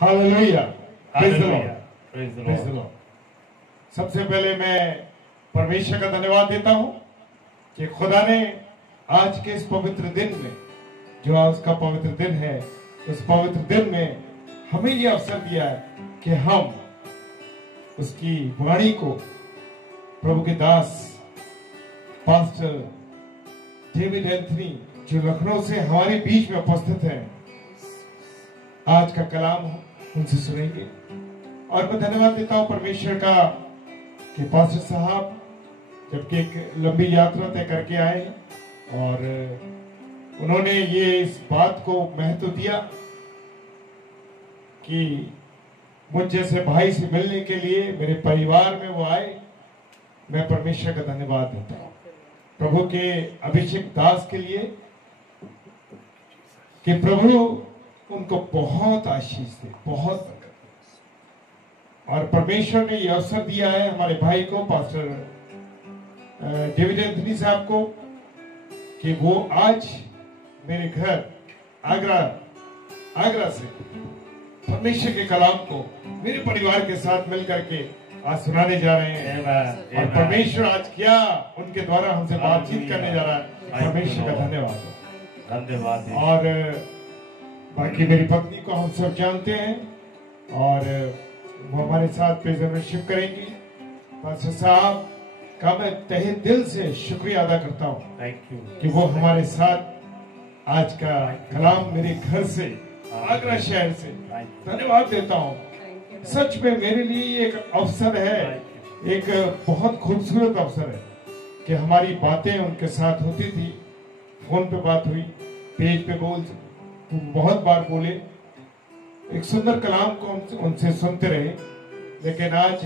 Hallelujah, praise the Lord, praise the praise the Lord. Lord. सबसे पहले मैं परमेश्वर का धन्यवाद देता हूं कि खुदा ने आज के इस पवित्र दिन में, जो आज का पवित्र दिन है, उस पवित्र दिन में हमें यह अवसर दिया है कि हम उसकी वाणी को प्रभु के दास पास्टर डेविड एंथनी जो लखनऊ से हमारे बीच में उपस्थित हैं, आज का कलाम उनसे सुनेंगे। और मैं धन्यवाद देता हूं परमेश्वर का कि पास्टर साहब जबकि एक लंबी यात्रा तय करके आए और उन्होंने ये इस बात को महत्व दिया कि मुझ जैसे भाई से मिलने के लिए मेरे परिवार में वो आए। मैं परमेश्वर का धन्यवाद देता हूं प्रभु के अभिषेक दास के लिए कि प्रभु उनको बहुत आशीष दे, बहुत बरकत दे। और परमेश्वर ने यह अवसर दिया है हमारे भाई को, पास्टर डेविड एंथनी साहब को, कि वो आज मेरे घर आगरा से परमेश्वर के कलाम को मेरे परिवार के साथ मिलकर के आज सुनाने जा रहे हैं। और परमेश्वर आज क्या उनके द्वारा हमसे बातचीत करने जा रहा है। परमेश्वर का धन्यवाद, धन्यवाद। और बाकी मेरी पत्नी को हम सब जानते हैं और वो हमारे साथ प्रेजेंटशिप करेंगी। पास्टर साहब का मैं तहे दिल से शुक्रिया अदा करता हूँ कि वो हमारे साथ आज का कलाम मेरे घर से, आगरा शहर से, धन्यवाद देता हूँ। सच में मेरे लिए एक अवसर है, एक बहुत खूबसूरत अवसर है कि हमारी बातें उनके साथ होती थी। फोन पे बात हुई, पेज पे बहुत बार बोले, एक सुंदर कलाम को उनसे सुनते रहे। लेकिन आज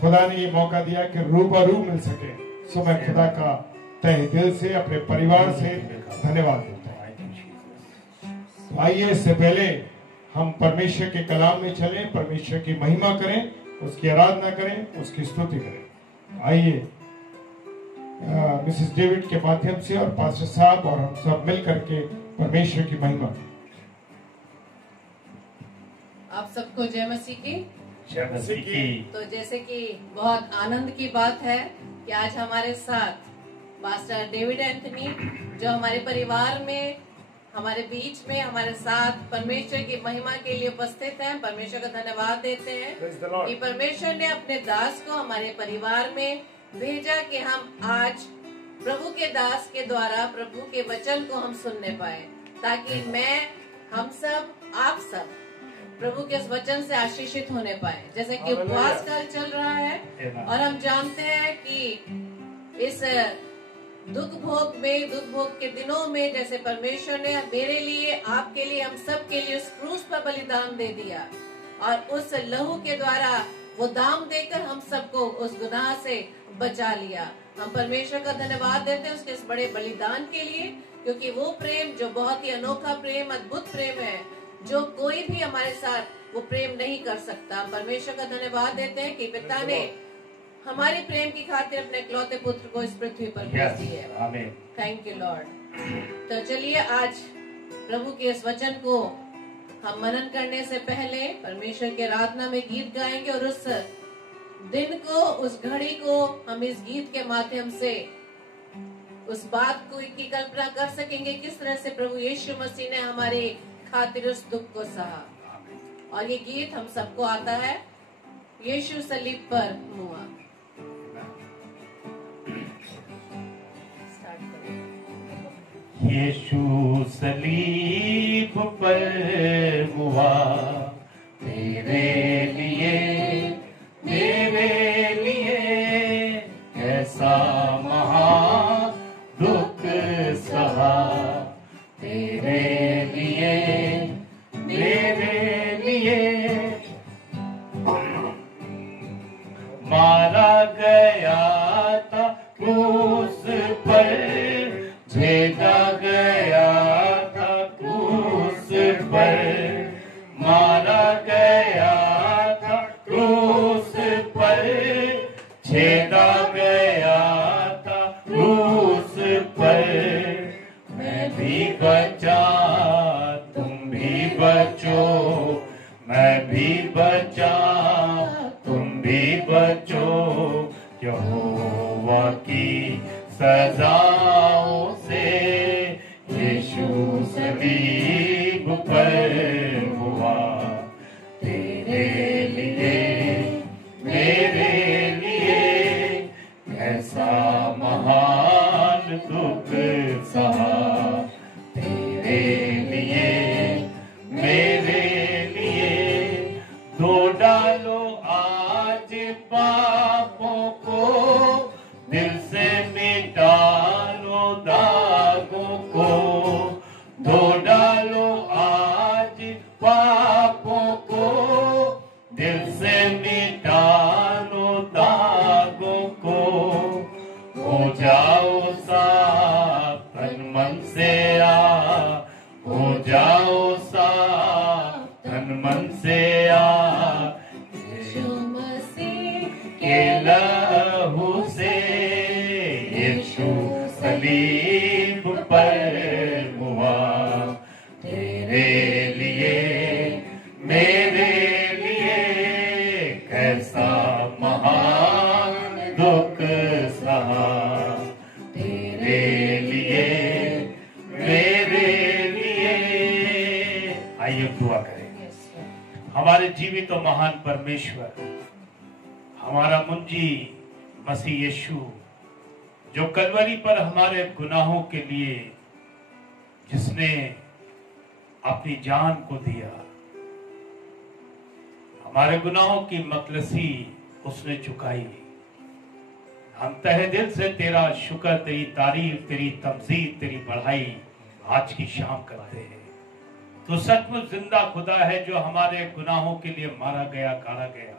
खुदा ने ये मौका दिया कि रूबरू मिल सके। सो मैं खुदा का तहे दिल से, अपने परिवार से धन्यवाद देता हूँ। आइए इससे पहले हम परमेश्वर के कलाम में चलें, परमेश्वर की महिमा करें, उसकी आराधना करें, उसकी स्तुति करें। आइए मिसेस डेविड के माध्यम से और पास्टर साहब और हम सब मिल करके परमेश्वर की महिमा। आप सबको जय मसीह की। जय मसीह की। तो जैसे कि बहुत आनंद की बात है कि आज हमारे साथ पास्टर डेविड एंथनी जो हमारे परिवार में, हमारे बीच में, हमारे साथ परमेश्वर की महिमा के लिए उपस्थित हैं। परमेश्वर का धन्यवाद देते हैं कि परमेश्वर ने अपने दास को हमारे परिवार में भेजा कि हम आज प्रभु के दास के द्वारा प्रभु के वचन को हम सुनने पाए, ताकि मैं, हम सब, आप सब प्रभु के इस वचन से आशीषित होने पाए। जैसे कि उपवास काल चल रहा है और हम जानते हैं कि इस दुख भोग के दिनों में जैसे परमेश्वर ने मेरे लिए, आपके लिए, हम सब के लिए उस क्रूस पर बलिदान दे दिया और उस लहू के द्वारा वो दाम देकर हम सबको उस गुनाह से बचा लिया। हम परमेश्वर का धन्यवाद देते हैं उसके इस बड़े बलिदान के लिए, क्योंकि वो प्रेम जो बहुत ही अनोखा प्रेम, अद्भुत प्रेम है, जो कोई भी हमारे साथ वो प्रेम नहीं कर सकता। परमेश्वर का धन्यवाद देते हैं कि पिता ने हमारे प्रेम की खातिर अपने इकलौते पुत्र को इस पृथ्वी पर भेज दिया है। Thank you Lord. तो चलिए आज प्रभु के इस वचन को हम मनन करने से पहले परमेश्वर के आराधना में गीत गाएंगे और उस दिन को, उस घड़ी को हम इस गीत के माध्यम से उस बात को की कल्पना कर सकेंगे किस तरह से प्रभु यीशु मसीह ने हमारे खातिर उस दुख को सहा। और ये गीत हम सबको आता है, यीशु सलीब पर हुआ। यीशु सलीब पर हुआ तेरे लिए, मेरे लिए, ऐसा महा दुख सहा तेरे लिए, मेरे लिए। मारा गया था क्रूस पर, भेजा गया था क्रूस पर, मारा गया था क्रूस पर, छेदा गया था क्रूस पर। मैं भी बचा, तुम भी बचो, मैं भी बचा तुम भी बचो, यहोवा की सजाओं से। यीशु सलीब पर हुआ तेरे लिए मेरे लिए, ऐसा महान दुख सहा तेरे लिए मेरे लिए। धो डालो आज पापों को, दिल से मिटा लो दागों को। धो डालो आज पापों को, दिल से मिटा लो दागों को। हो जाओ साफ तन मन से हो जाओ साफ तन मन से यीशु मसीह के लहू से। यीशु सलीब पर हुआ तेरे लिए मेरे लिए, कैसा महान दुख सहा तेरे लिए मेरे लिए। आइए दुआ करें। हमारे जीवित और महान परमेश्वर, हमारा मुंजी मसीह यीशु, जो कलवरी पर हमारे गुनाहों के लिए जिसने अपनी जान को दिया, हमारे गुनाहों की मतलसी उसने चुकाई। हम तहे दिल से तेरा शुक्र, तेरी तारीफ, तेरी तमजीद, तेरी बढ़ाई आज की शाम करते हैं। तो सचमुच जिंदा खुदा है जो हमारे गुनाहों के लिए मारा गया, काढ़ा गया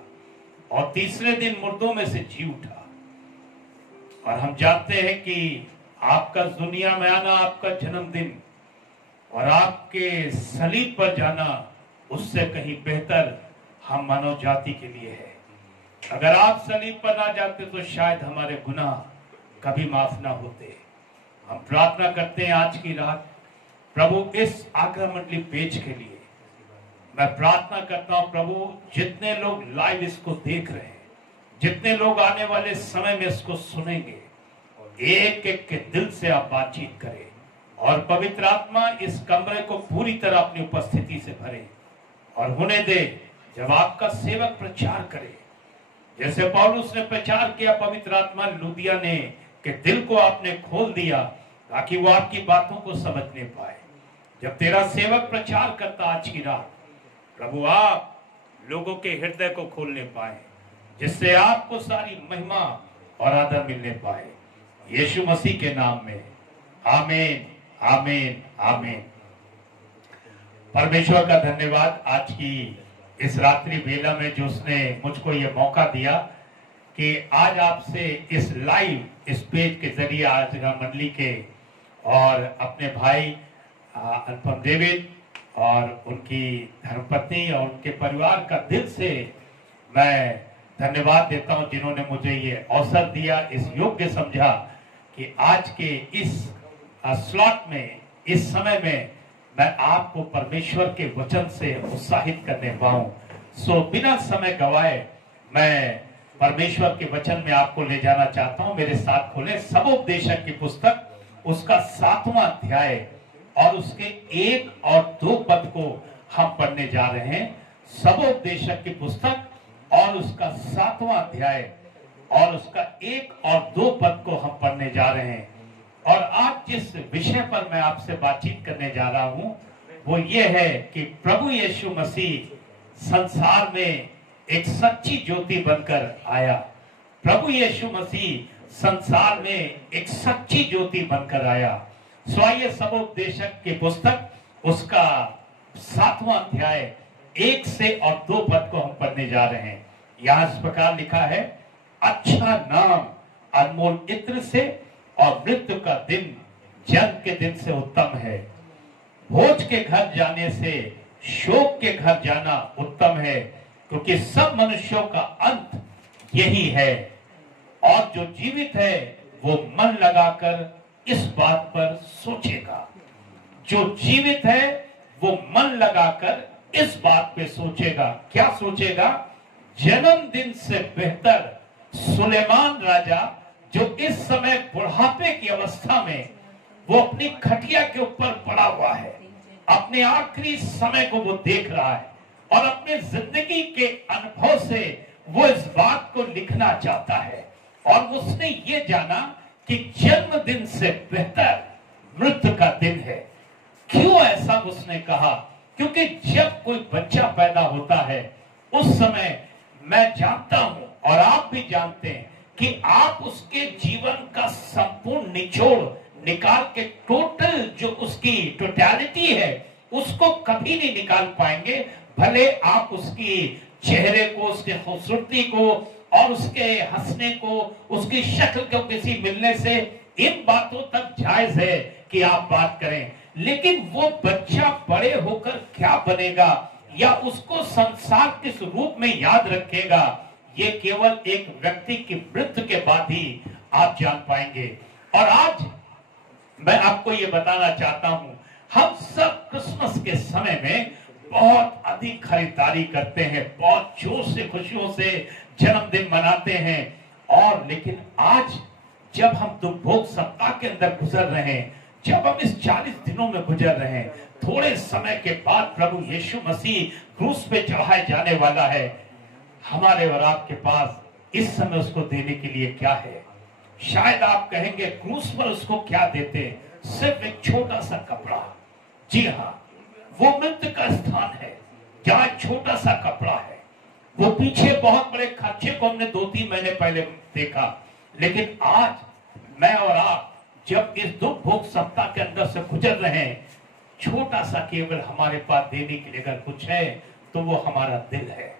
और तीसरे दिन मुर्दों में से जी उठा। और हम जानते हैं कि आपका दुनिया में आना, आपका जन्मदिन और आपके सलीब पर जाना उससे कहीं बेहतर हम मानव जाति के लिए है। अगर आप सलीब पर ना जाते तो शायद हमारे गुनाह कभी माफ ना होते। हम प्रार्थना करते हैं आज की रात प्रभु इस आग्रह मंडली पेज के लिए। मैं प्रार्थना करता हूं प्रभु, जितने लोग लाइव इसको देख रहे हैं, जितने लोग आने वाले समय में इसको सुनेंगे, एक एक के दिल से आप बातचीत करें और पवित्र आत्मा इस कमरे को पूरी तरह अपनी उपस्थिति से भरे और होने दे जब आपका सेवक प्रचार करे, जैसे पौलुस ने प्रचार किया, पवित्र आत्मा लुदिया ने के दिल को आपने खोल दिया ताकि वो आपकी बातों को समझने पाए। जब तेरा सेवक प्रचार करता आज की रात प्रभु, आप लोगों के हृदय को खोलने पाए जिससे आपको सारी महिमा और आदर मिलने पाए। यीशु मसीह के नाम में आमीन, आमीन, आमीन। परमेश्वर का धन्यवाद आज की इस रात्रि बेला में जो उसने मुझको ये मौका दिया कि आज आपसे इस लाइव इस पेज के जरिए आज मंडली के और अपने भाई अनुपम डेविड और उनकी धर्मपत्नी और उनके परिवार का दिल से मैं धन्यवाद देता हूं, जिन्होंने मुझे ये अवसर दिया, इस योग्य समझा कि आज के इस स्लॉट में, इस समय में मैं आपको परमेश्वर के वचन से उत्साहित करने पाऊं। सो बिना समय गवाए मैं परमेश्वर के वचन में आपको ले जाना चाहता हूं। मेरे साथ खोलें सबोपदेशक की पुस्तक, उसका 7वां अध्याय और उसके 1 और 2 पद को हम पढ़ने जा रहे हैं। सबोपदेशक की पुस्तक और उसका 7वां अध्याय और उसका 1 और 2 पद को हम पढ़ने जा रहे हैं। और आज जिस विषय पर मैं आपसे बातचीत करने जा रहा हूं वो ये है कि प्रभु यीशु मसीह संसार में एक सच्ची ज्योति बनकर आया। प्रभु यीशु मसीह संसार में एक सच्ची ज्योति बनकर आया। स्वाय सबोपदेशक की पुस्तक उसका 7वां अध्याय 1 से और 2 पद को हम पढ़ने जा रहे हैं। यहां इस प्रकार लिखा है, अच्छा नाम अनमोल इत्र से और मृत्यु का दिन जन्म के दिन से उत्तम है। भोज के घर जाने से शोक के घर जाना उत्तम है, क्योंकि सब मनुष्यों का अंत यही है। और जो जीवित है वो मन लगाकर इस बात पर सोचेगा। जो जीवित है वो मन लगाकर इस बात पे सोचेगा। क्या सोचेगा? जन्मदिन से बेहतर सुलेमान राजा, जो इस समय बुढ़ापे की अवस्था में वो अपनी खटिया के ऊपर पड़ा हुआ है, अपने आखिरी समय को वो देख रहा है और अपने जिंदगी के अनुभव से वो इस बात को लिखना चाहता है। और उसने ये जाना कि जन्मदिन से बेहतर मृत्यु का दिन है। क्यों ऐसा उसने कहा? क्योंकि जब कोई बच्चा पैदा होता है उस समय मैं जानता हूं और आप भी जानते हैं कि आप उसके जीवन का संपूर्ण निचोड़ निकाल के टोटल जो उसकी टोटलिटी है उसको कभी नहीं निकाल पाएंगे। भले आप उसकी चेहरे को, उसके खूबसूरती को और उसके हंसने को, उसकी शक्ल को किसी मिलने से इन बातों तक जायज है कि आप बात करें, लेकिन वो बच्चा बड़े होकर क्या बनेगा या उसको संसार किस रूप में याद रखेगा, ये केवल एक व्यक्ति की मृत्यु के बाद ही आप जान पाएंगे। और आज मैं आपको ये बताना चाहता हूं, हम सब क्रिसमस के समय में बहुत अधिक खरीदारी करते हैं, बहुत जोश से खुशियों से जन्मदिन मनाते हैं। और लेकिन आज जब हम दुर्भोग सप्ताह के अंदर गुजर रहे हैं, जब हम इस 40 दिनों में गुजर रहे हैं, थोड़े समय के बाद प्रभु यीशु मसीह क्रूस पे चढ़ाए जाने वाला है, हमारे और आपके पास इस समय उसको देने के लिए क्या है? शायद आप कहेंगे क्रूस पर उसको क्या देते? सिर्फ एक छोटा सा कपड़ा। जी हाँ, वो मृत्यु का स्थान है जहां छोटा सा कपड़ा है। वो पीछे बहुत बड़े खर्चे को हमने 2-3 महीने पहले देखा, लेकिन आज मैं और आप जब इस दुख भोग सप्ताह के अंदर से गुजर रहे हैं, छोटा सा केवल हमारे पास देने के लिए अगर कुछ है तो वो हमारा दिल है,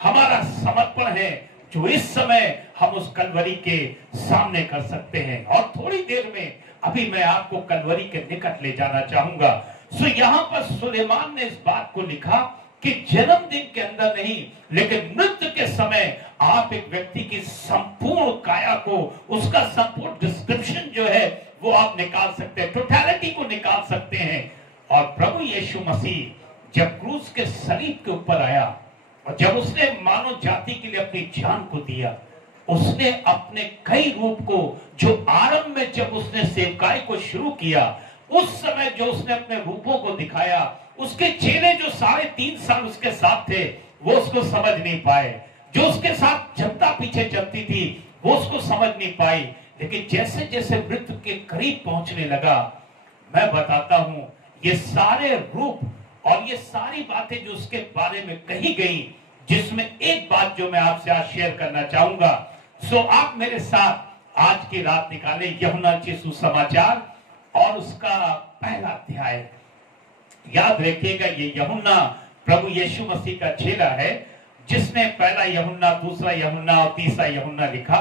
हमारा समर्पण है, जो इस समय हम उस कलवरी के सामने कर सकते हैं। और थोड़ी देर में अभी मैं आपको कलवरी के निकट ले जाना चाहूंगा। सो यहाँ पर सुलेमान ने इस बात को लिखा कि जन्मदिन के अंदर नहीं, लेकिन मृत्यु के समय आप एक व्यक्ति की संपूर्ण काया को, उसका संपूर्ण डिस्क्रिप्शन जो है वो आप निकाल सकते हैं, टोटलिटी को निकाल सकते हैं। और प्रभु यीशु मसीह जब क्रूस के सलीब के ऊपर आया और जब उसने मानव जाति के लिए अपनी जान को दिया, उसने अपने कई रूप को, जो आरंभ में जब उसने सेवकाई को शुरू किया उस समय जो उसने अपने रूपों को दिखाया, उसके चेले जो 3.5 साल उसके साथ थे वो उसको समझ नहीं पाए, जो उसके साथ जनता पीछे चलती थी वो उसको समझ नहीं पाई। लेकिन जैसे जैसे मृत्यु के करीब पहुंचने लगा, मैं बताता हूं ये सारे रूप और ये सारी बातें जो उसके बारे में कही गई, जिसमें एक बात जो मैं आपसे आज शेयर करना चाहूंगा। सो आप मेरे साथ आज की रात निकाले यूहन्ना के सुसमाचार और उसका पहला अध्याय। याद रखिएगा, ये यूहन्ना प्रभु यीशु मसीह का चेला है जिसने पहला यूहन्ना, दूसरा यूहन्ना और तीसरा यूहन्ना लिखा।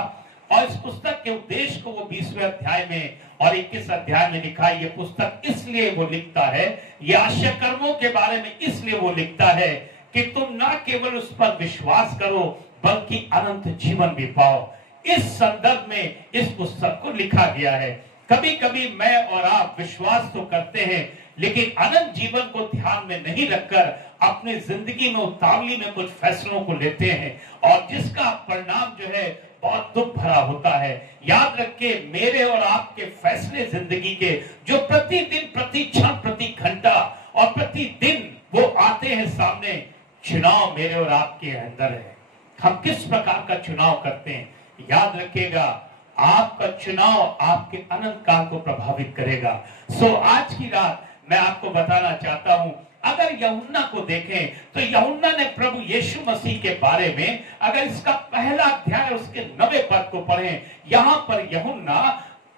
और इस पुस्तक के उद्देश्य को वो 20वें अध्याय में और 21 अध्याय में लिखा। ये पुस्तक इसलिए वो लिखता है, ये आश्चर्य कर्मों के बारे में इसलिए वो लिखता है कि तुम ना केवल उस पर विश्वास करो बल्कि अनंत जीवन भी पाओ। इस संदर्भ में इस पुस्तक को लिखा गया है। कभी कभी मैं और आप विश्वास तो करते हैं, लेकिन अनंत जीवन को ध्यान में नहीं रखकर अपनी जिंदगी में उतावली में कुछ फैसलों को लेते हैं और जिसका परिणाम जो है बहुत दुख भरा होता है। याद रखिए, मेरे और आपके फैसले जिंदगी के जो प्रतिदिन, प्रति क्षण, प्रति घंटा और प्रतिदिन वो आते हैं सामने, चुनाव मेरे और आपके अंदर है। हम किस प्रकार का चुनाव करते हैं, याद रखिएगा, आपका चुनाव आपके अनंत काल को प्रभावित करेगा। सो आज की रात मैं आपको बताना चाहता हूं, अगर यूहन्ना को देखें तो यूहन्ना ने प्रभु यीशु मसीह के बारे में, अगर इसका पहला अध्याय उसके 9वें पद को पढ़ें, यहां पर यूहन्ना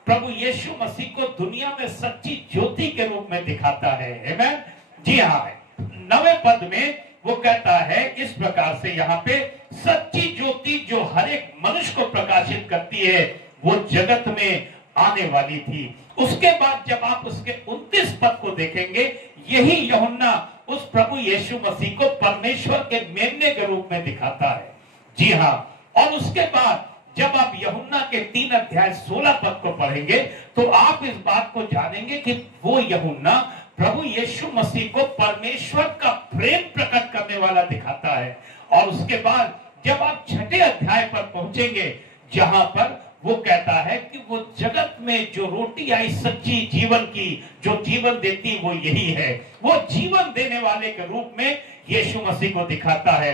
प्रभु यीशु मसीह को दुनिया में सच्ची ज्योति के रूप में दिखाता है। आमीन। जी हाँ, 9वें पद में वो कहता है इस प्रकार से, यहाँ पे सच्ची ज्योति जो हर एक मनुष्य को प्रकाशित करती है वो जगत में आने वाली थी। उसके बाद जब आप उसके 29 पद को देखेंगे, यही यूहन्ना उस प्रभु यीशु मसीह को परमेश्वर के मेमने के रूप में दिखाता है। जी हाँ, और उसके बाद जब आप यूहन्ना के 3 अध्याय 16 पद को पढ़ेंगे तो आप इस बात को जानेंगे कि वो यूहन्ना प्रभु यीशु मसीह को परमेश्वर का प्रेम प्रकट करने वाला दिखाता है। और उसके बाद जब आप 6ठे अध्याय पर पहुंचेंगे, जहां पर वो कहता है कि वो जगत में जो रोटी आई सच्ची जीवन की, जो जीवन देती वो यही है। वो जीवन देने वाले के रूप में यीशु मसीह को दिखाता है।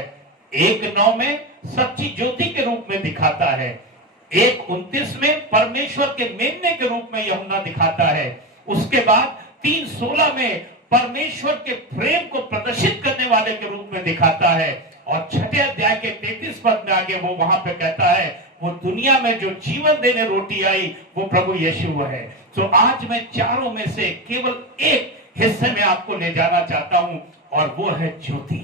1:9 में सच्ची ज्योति के रूप में दिखाता है। 1:29 में परमेश्वर के मेमने के रूप में यूहन्ना दिखाता है। उसके बाद 3:16 में परमेश्वर के प्रेम को प्रदर्शित करने वाले के रूप में दिखाता है। और 6ठे अध्याय के 33 पद में आगे वो वहां पे कहता है वो दुनिया में जो जीवन देने रोटी आई वो प्रभु यीशु है। तो आज मैं चारों में से केवल एक हिस्से में आपको ले जाना चाहता हूं, और वो है ज्योति।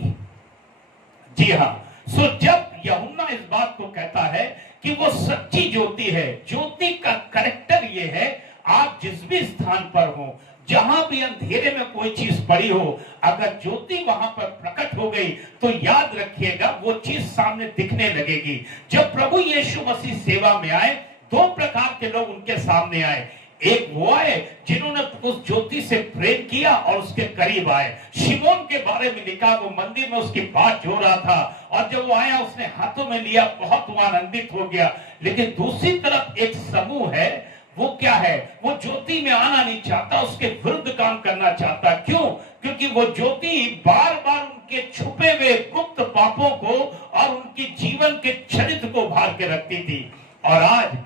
जी हाँ, सो जब यूहन्ना इस बात को कहता है कि वो सच्ची ज्योति है, ज्योति का कैरेक्टर ये है, आप जिस भी स्थान पर हो, जहां भी अंधेरे में कोई चीज पड़ी हो, अगर ज्योति वहां पर प्रकट हो गई तो याद रखिएगा वो चीज सामने दिखने लगेगी। जब प्रभु यीशु मसीह सेवा में आए, 2 प्रकार के लोग उनके सामने आए। एक वो आए जिन्होंने उस ज्योति से प्रेम किया और उसके करीब आए। शिमोन के बारे में लिखा, वो मंदिर में उसकी बात जो रहा था, और जब वो आया उसने हाथों में लिया, बहुत वो आनंदित हो गया। लेकिन दूसरी तरफ एक समूह है, वो क्या है, वो ज्योति में आना नहीं चाहता, उसके विरुद्ध काम करना चाहता। क्यों? क्योंकि वो ज्योति बार बार उनके छुपे हुए गुप्त पापों को और उनके जीवन के चरित्र को उभार के रखती थी। और आज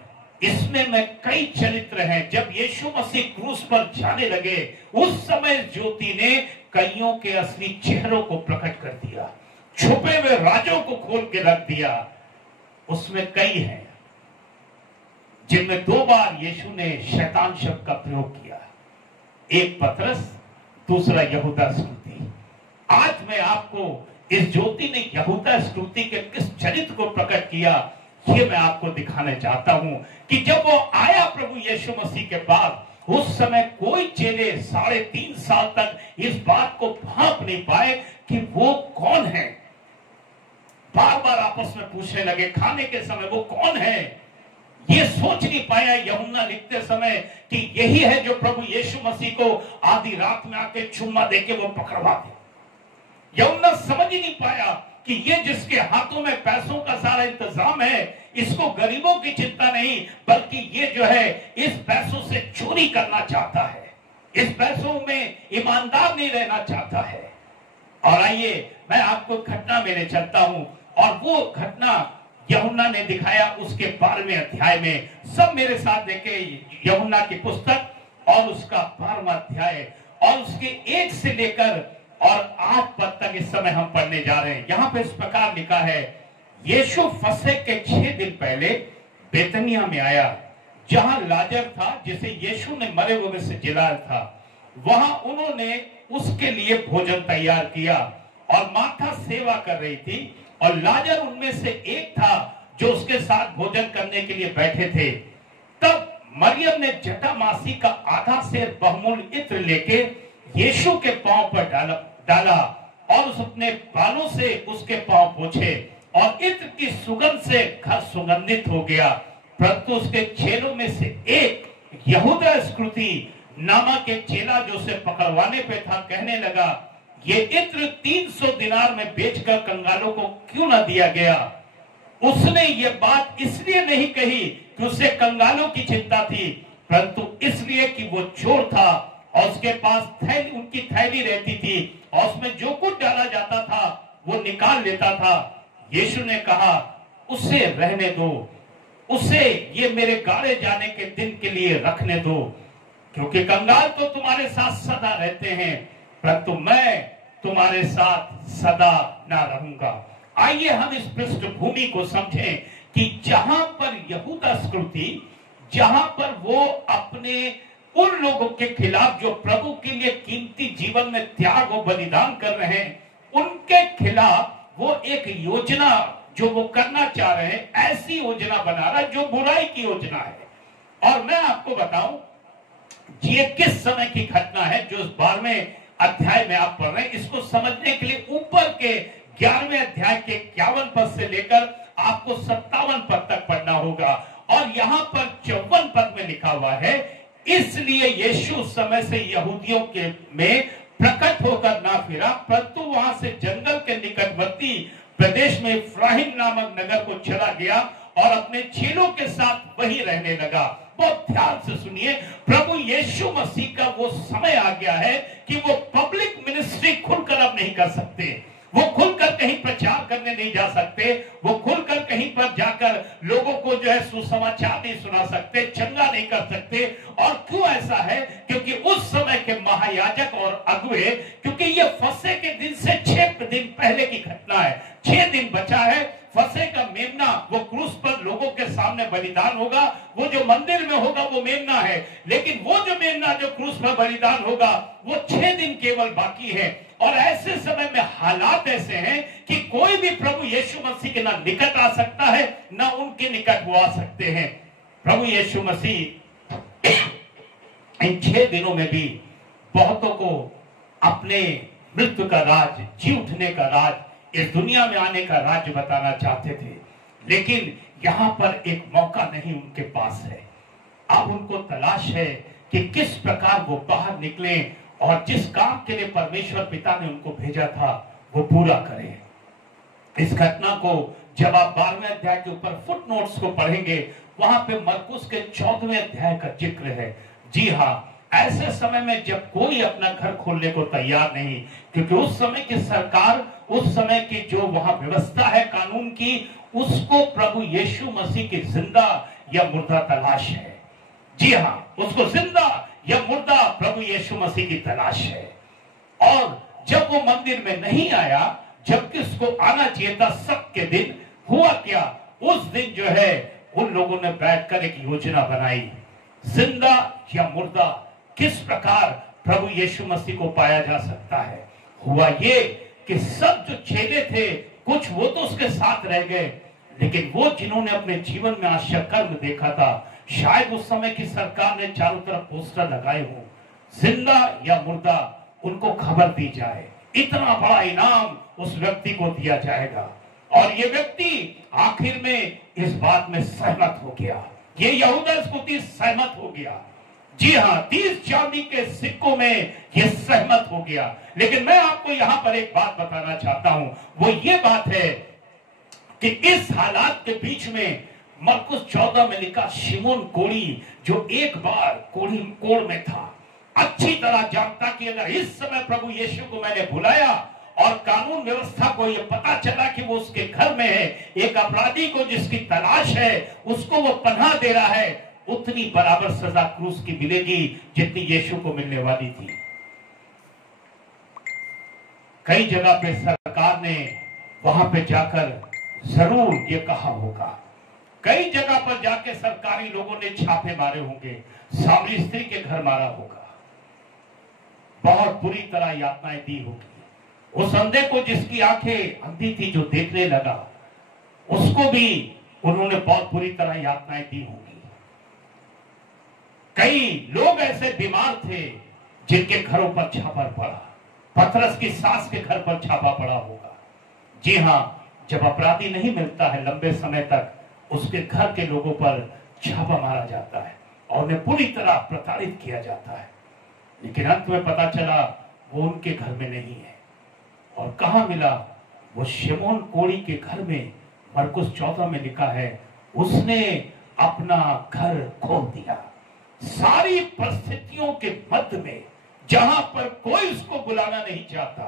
इसमें में कई चरित्र हैं। जब यीशु मसीह क्रूस पर जाने लगे, उस समय ज्योति ने कईयों के असली चेहरों को प्रकट कर दिया, छुपे हुए राजों को खोल के रख दिया। उसमें कई हैं जिनमें 2 बार यीशु ने शैतान शब्द का प्रयोग किया, एक पतरस, दूसरा यहूदा इस्करियोती। आज मैं आपको इस ज्योति ने यहूदा इस्करियोती के किस चरित्र को प्रकट किया, ये मैं आपको दिखाने चाहता हूं कि जब वो आया प्रभु यीशु मसीह के पास, उस समय कोई चेले 3.5 साल तक इस बात को भांप नहीं पाए कि वो कौन है। बार बार आपस में पूछने लगे, खाने के समय वो कौन है, ये सोच नहीं पाया यूहन्ना लिखते समय कि यही है जो प्रभु यीशु मसीह को आधी रात में आके चुम्मा देके वो पकड़वा दे। यूहन्ना समझ ही नहीं पाया कि ये जिसके हाथों में पैसों का सारा इंतजाम है, इसको गरीबों की चिंता नहीं, बल्कि ये जो है इस पैसों से चोरी करना चाहता है, इस पैसों में ईमानदार नहीं रहना चाहता है। और आइए मैं आपको घटना में ले चलता हूं, और वो घटना यूहन्ना ने दिखाया उसके 12वें अध्याय में। सब मेरे साथ देखे यूहन्ना की पुस्तक और उसका 12वां अध्याय, और उसके 1 से लेकर और 8 पद तक इस समय हम पढ़ने जा रहे हैं। यहाँ पे इस प्रकार लिखा है, यीशु फसह के 6 दिन पहले बेतनिया में आया, जहां लाजर था जिसे यीशु ने मरे हुए से जिलाया था। वहां उन्होंने उसके लिए भोजन तैयार किया, और माता सेवा कर रही थी, और लाजर उनमें से एक था जो उसके साथ भोजन करने के लिए बैठे थे। तब मरियम ने जटामासी का आधा सेर बहुमूल्य इत्र लेके यीशु के पांव पर डाला और उस अपने बालों से उसके पांव पोंछे, और इत्र की सुगंध से घर सुगंधित हो गया। परंतु उसके चेलों में से एक यहूदा इस्करियोती नामक एक चेला जो उसे पकड़वाने पे था, कहने लगा, ये इत्र 300 दिनार में बेचकर कंगालों को क्यों ना दिया गया। उसने ये बात इसलिए नहीं कही कि उसे कंगालों की चिंता थी, परंतु इसलिए कि वो चोर था और उसके पास उनकी थैली रहती थी, और उसमें जो कुछ डाला जाता था वो निकाल लेता था। यीशु ने कहा, उसे रहने दो, उसे ये मेरे गाड़े जाने के दिन के लिए रखने दो, क्योंकि कंगाल तो तुम्हारे साथ सदा रहते हैं, परंतु मैं तुम्हारे साथ सदा ना रहूंगा। आइए हम इस पृष्ठभूमि को समझें कि जहां पर यहूदा इस्करियोती, जहां पर वो अपने उन लोगों के खिलाफ जो प्रभु के लिए कीमती जीवन में त्याग और बलिदान कर रहे हैं, उनके खिलाफ वो एक योजना जो वो करना चाह रहे हैं, ऐसी योजना बना रहा जो बुराई की योजना है। और मैं आपको बताऊं ये किस समय की घटना है जो इस 12वें अध्याय में आप पढ़ रहे हैं। इसको समझने के लिए ऊपर के 11वें अध्याय के 51 पद से लेकर आपको 57 पद तक पढ़ना होगा, और यहाँ पर 54 पद में लिखा हुआ है, इसलिए यीशु समय समय से यहूदियों के में प्रकट होकर ना फिरा, परंतु वहां से जंगल के निकटवर्ती प्रदेश में इफ्राहिम नामक नगर को चला गया और अपने चेलों के साथ वहीं रहने लगा। बहुत ध्यान से सुनिए, प्रभु यीशु मसीह का वो समय आ गया है कि वो पब्लिक मिनिस्ट्री खुलकर अब नहीं कर सकते, वो खुलकर कहीं प्रचार करने नहीं जा सकते, वो खुलकर कहीं पर जाकर लोगों को जो है सुसमाचार नहीं सुना सकते, चंगा नहीं कर सकते। और क्यों ऐसा है? क्योंकि उस समय के महायाजक और अगुए, क्योंकि ये फसह के दिन से 6 दिन पहले की घटना है, 6 दिन बचा है। फसह का मेमना वो क्रूस पर लोगों के सामने बलिदान होगा, वो जो मंदिर में होगा वो मेमना है, लेकिन वो जो मेमना जो क्रूस पर बलिदान होगा वो 6 दिन केवल बाकी है। और ऐसे समय में हालात ऐसे हैं कि कोई भी प्रभु यीशु मसीह के ना निकट आ सकता है, ना उनके निकट वो आ सकते हैं। प्रभु यीशु मसीह इन 6 दिनों में भी बहुतों को अपने मृत्यु का राज, जी उठने का राज, इस दुनिया में आने का राज्य बताना चाहते थे, लेकिन यहाँ पर एक मौका नहीं उनके पास है। अब उनको तलाश है कि किस प्रकार वो बाहर निकले और जिस काम के लिए परमेश्वर पिता ने उनको भेजा था वो पूरा करें। इस घटना को जब आप 12वें अध्याय के ऊपर फुटनोट्स को पढ़ेंगे, वहां पे मरकुस के 14वें अध्याय का जिक्र है। जी हाँ, ऐसे समय में जब कोई अपना घर खोलने को तैयार नहीं, क्योंकि उस समय की सरकार, उस समय की जो वहां व्यवस्था है कानून की, उसको प्रभु यीशु मसीह की जिंदा या मुर्दा तलाश है। जी हाँ, उसको जिंदा या मुर्दा प्रभु यीशु मसीह की तलाश है। और जब वो मंदिर में नहीं आया, जबकि उसको आना चाहिए था, सब के दिन हुआ क्या? उस दिन जो है उन लोगों ने बैठकर एक योजना बनाई, जिंदा या मुर्दा किस प्रकार प्रभु यीशु मसीह को पाया जा सकता है। हुआ ये कि सब जो चेले थे, कुछ वो तो उसके साथ रह गए, लेकिन वो जिन्होंने अपने जीवन में आश्चर्य कर्म देखा था, शायद उस समय की सरकार ने चारों तरफ पोस्टर लगाए हो, जिंदा या मुर्दा, उनको खबर दी जाए, इतना बड़ा इनाम उस व्यक्ति को दिया जाएगा। और ये व्यक्ति आखिर में इस बात में सहमत हो गया, ये यहूदा इस्करियोती सहमत हो गया। जी हाँ, 30 चांदी के सिक्कों में ये सहमत हो गया। लेकिन मैं आपको यहां पर एक बात बताना चाहता हूं, वो ये बात है कि इस हालात के बीच में मरकुस 14 में लिखा शिमोन कोढ़ी, जो एक बार कोढ़ में था, अच्छी तरह जानता कि अगर इस समय प्रभु यीशु को मैंने बुलाया और कानून व्यवस्था को यह पता चला कि वो उसके घर में है, एक अपराधी को जिसकी तलाश है उसको वो पनाह दे रहा है, उतनी बराबर सजा क्रूस की मिलेगी जितनी यीशु को मिलने वाली थी। कई जगह पे सरकार ने वहां पे जाकर जरूर ये कहा होगा, कई जगह पर जाके सरकारी लोगों ने छापे मारे होंगे, सामरी स्त्री के घर मारा होगा, बहुत बुरी तरह यातनाएं दी होगी। उस अंधे को जिसकी आंखें अंधी थी, जो देखने लगा, उसको भी उन्होंने बहुत बुरी तरह यातनाएं दी होंगी। कई लोग ऐसे बीमार थे जिनके घरों पर छापा पड़ा, पतरस की सास के घर पर छापा पड़ा होगा। जी हाँ, जब अपराधी नहीं मिलता है लंबे समय तक, उसके घर के लोगों पर छापा मारा जाता है और उन्हें पूरी तरह प्रताड़ित किया जाता है। लेकिन अंत में पता चला वो उनके घर में नहीं है, और कहां मिला? वो शिमोन कोढ़ी के घर में। मरकुस 14 में लिखा है, उसने अपना घर खोल दिया। सारी परिस्थितियों के मध्य में, जहां पर कोई उसको बुलाना नहीं चाहता,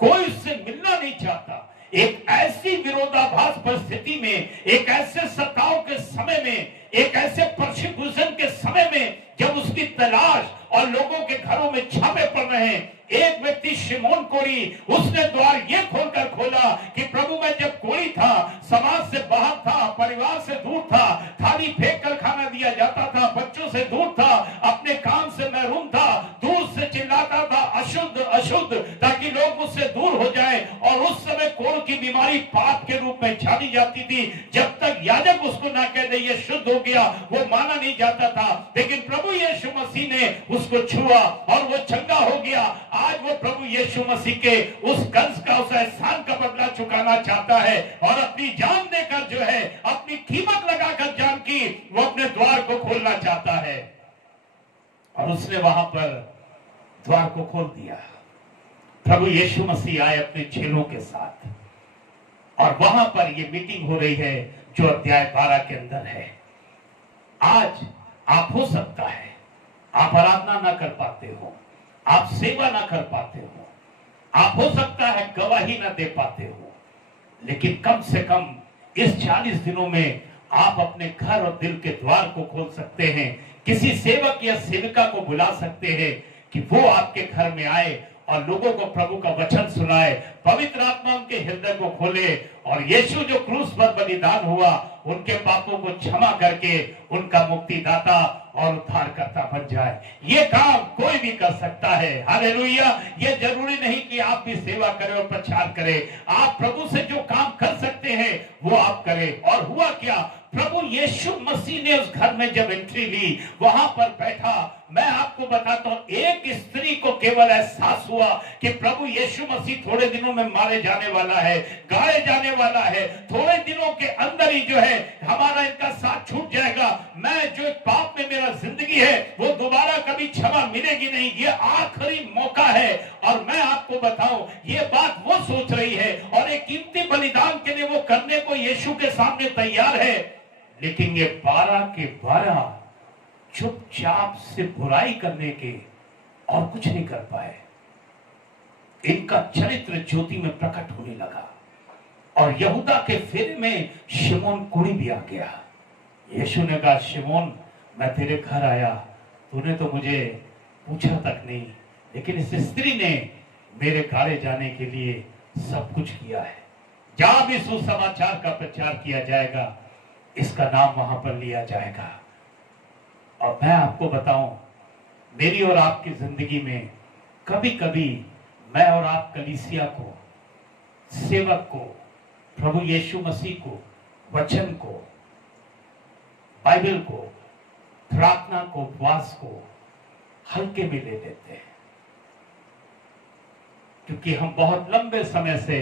कोई उससे मिलना नहीं चाहता, एक ऐसी विरोधाभास परिस्थिति में, एक ऐसे सताव के समय में, एक ऐसे परसिक्यूशन के समय में, जब उसकी तलाश और लोगों के घरों में छापे पड़ रहे हैं, एक व्यक्ति शिमोन कोढ़ी, उसने द्वार ये खोलकर खोला कि प्रभु मैं जब कोढ़ी था, समाज से बाहर था, परिवार से दूर था, थाली फेंक कर खाना दिया जाता था, बच्चों से दूर था, अपने काम से महरूम था, दूर से चिल्लाता था अशुद्ध अशुद्ध, ताकि लोग मुझसे दूर हो जाए। और उस समय कोढ़ की बीमारी पाप के रूप में जानी जाती थी। जब तक याजक उसको ना कह दे ये शुद्ध हो गया, वो माना नहीं जाता था। लेकिन प्रभु यीशु मसीह ने उसको छुआ और वो चंगा हो गया। आज वो प्रभु यीशु मसीह के उस कंस का, उस एहसान का बदला चुकाना चाहता है और अपनी जान देकर जो है, अपनी कीमत लगाकर जान की, वो अपने द्वार को खोलना चाहता है। और उसने वहां पर द्वार को खोल दिया। प्रभु यीशु मसीह आए अपने चेलों के साथ और वहां पर ये मीटिंग हो रही है जो अध्याय 12 के अंदर है। आज आप हो सकता है आप आराधना ना कर पाते हो, आप सेवा ना कर पाते हो, आप हो सकता है गवाही ना दे पाते हो, लेकिन कम से कम इस 40 दिनों में आप अपने घर और दिल के द्वार को खोल सकते हैं। किसी सेवक या सेविका को बुला सकते हैं कि वो आपके घर में आए और लोगों को प्रभु का वचन सुनाए, पवित्र आत्मा उनके हृदय को खोले और यीशु जो क्रूस पर बलिदान हुआ उनके पापों को क्षमा करके उनका मुक्तिदाता और उद्धारकर्ता बन जाए। ये काम कोई भी कर सकता है। हालेलुया। ये जरूरी नहीं कि आप भी सेवा करें और प्रचार करें, आप प्रभु से जो काम कर सकते हैं वो आप करें। और हुआ क्या, प्रभु यीशु मसीह ने उस घर में जब एंट्री ली, वहां पर बैठा, मैं आपको बताता हूं, एक स्त्री को केवल एहसास हुआ कि प्रभु यीशु मसीह थोड़े दिनों में मारे जाने वाला है, गाड़े जाने वाला है, थोड़े दिनों के अंदर ही जो है हमारा इनका साथ छूट जाएगा। मैं जो पाप में मेरा जिंदगी है वो दोबारा कभी क्षमा मिलेगी नहीं, ये आखिरी मौका है। और मैं आपको बताऊं, ये बात वो सोच रही है और एक कीमती बलिदान के लिए वो करने को यीशु के सामने तैयार है, लेकिन ये 12 के 12 चुपचाप से बुराई करने के और कुछ नहीं कर पाए। इनका चरित्र ज्योति में प्रकट होने लगा और यहूदा के फेरे में शिमोन कुड़ी भी आ गया। यीशु ने कहा, शिमोन मैं तेरे घर आया, तूने तो मुझे पूछा तक नहीं, लेकिन इस स्त्री ने मेरे गाड़े जाने के लिए सब कुछ किया है। जहां भी सुसमाचार का प्रचार किया जाएगा इसका नाम वहां पर लिया जाएगा। और मैं आपको बताऊं, मेरी और आपकी जिंदगी में कभी कभी मैं और आप कलीसिया को, सेवक को, प्रभु यीशु मसीह को, वचन को, बाइबल को, प्रार्थना को, उपवास को हल्के में ले लेते हैं, क्योंकि हम बहुत लंबे समय से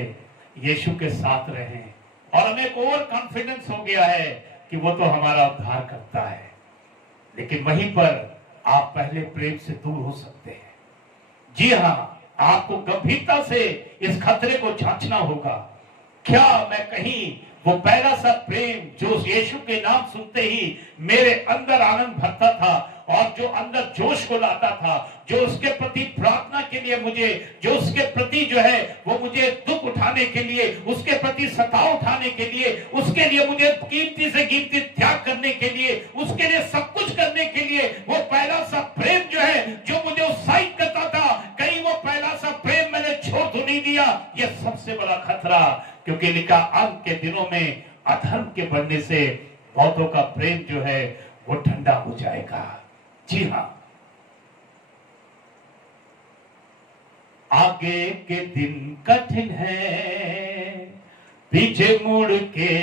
यीशु के साथ रहे हैं और हमें एक ओवर कॉन्फिडेंस हो गया है कि वो तो हमारा उद्धार करता है। लेकिन वहीं पर आप पहले प्रेम से दूर हो सकते हैं। जी हाँ, आपको गंभीरता से इस खतरे को जांचना होगा। क्या मैं कहीं वो पहला सा प्रेम जो यीशु के नाम सुनते ही मेरे अंदर आनंद भरता था और जो अंदर जोश को लाता था, जो उसके प्रति प्रार्थना के लिए मुझे, जो उसके प्रति जो है वो मुझे दुख उठाने के लिए, उसके प्रति सताव उठाने के लिए, उसके लिए मुझे कीमती से कीमती त्याग करने के लिए, उसके लिए सब कुछ करने के लिए, वो पहला सा प्रेम जो है जो मुझे उत्साहित करता था, कहीं वो पहला सा प्रेम मैंने छोड़ तो नहीं दिया। ये सबसे बड़ा खतरा, क्योंकि लिखा अंत के दिनों में अधर्म के बढ़ने से बहुतों का प्रेम जो है वो ठंडा हो जाएगा। जी हाँ, आगे के दिन कठिन है, पीछे मुड़ के